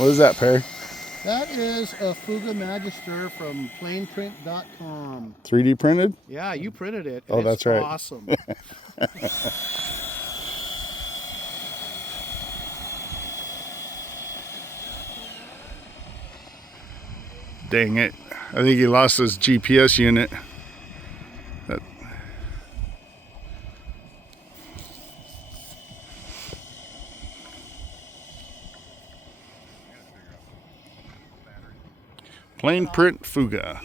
What is that, Perry? That is a Fuga Magister from planeprint.com. 3D printed? Yeah, you printed it. Oh, that's right. Awesome. Dang it. I think he lost his GPS unit. Plain print Fuga.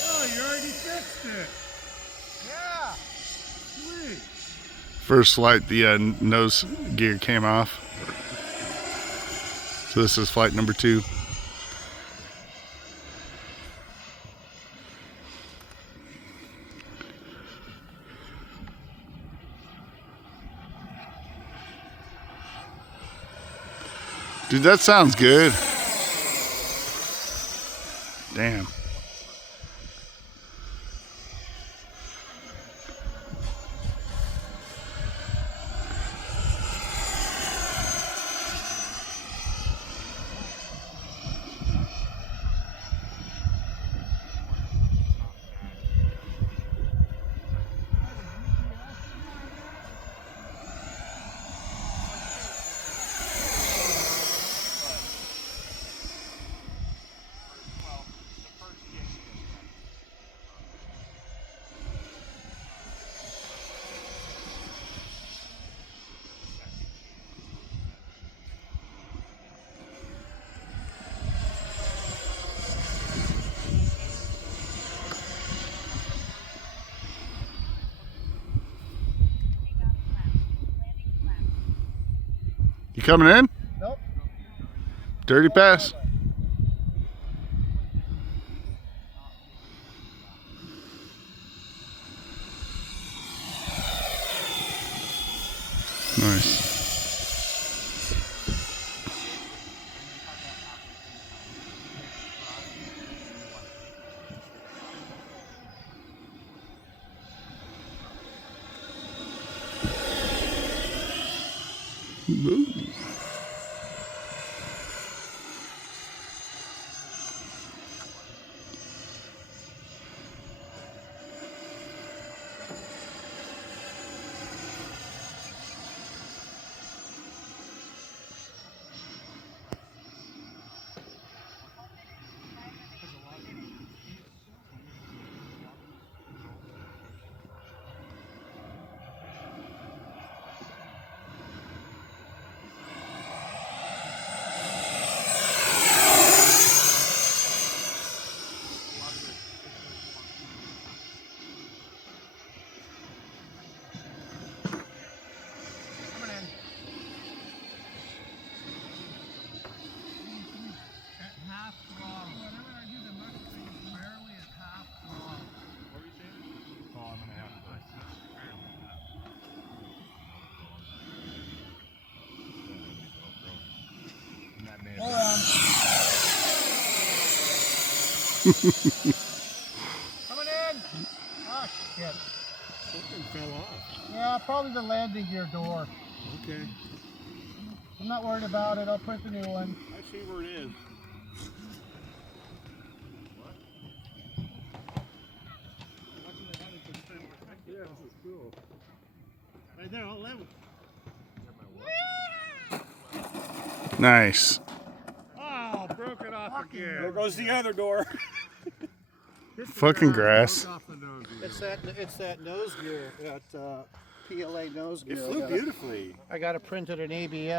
Oh, you already fixed it. Yeah. Sweet. First flight, the nose gear came off. So this is flight number 2. Dude, that sounds good. Damn. You coming in? Nope. Dirty pass. Nice. Ooh. Hold on. Coming in. Ah, shit. Something fell off. Yeah, probably the landing gear door. Okay. I'm not worried about it. I'll print the new one. I see where it is. Yeah, this is cool. Right there, on level. Nice. Oh, broke it off again. There goes the other door. Fucking grass. It's that nose gear, that PLA nose gear. It flew beautifully. I got to print it in ABS.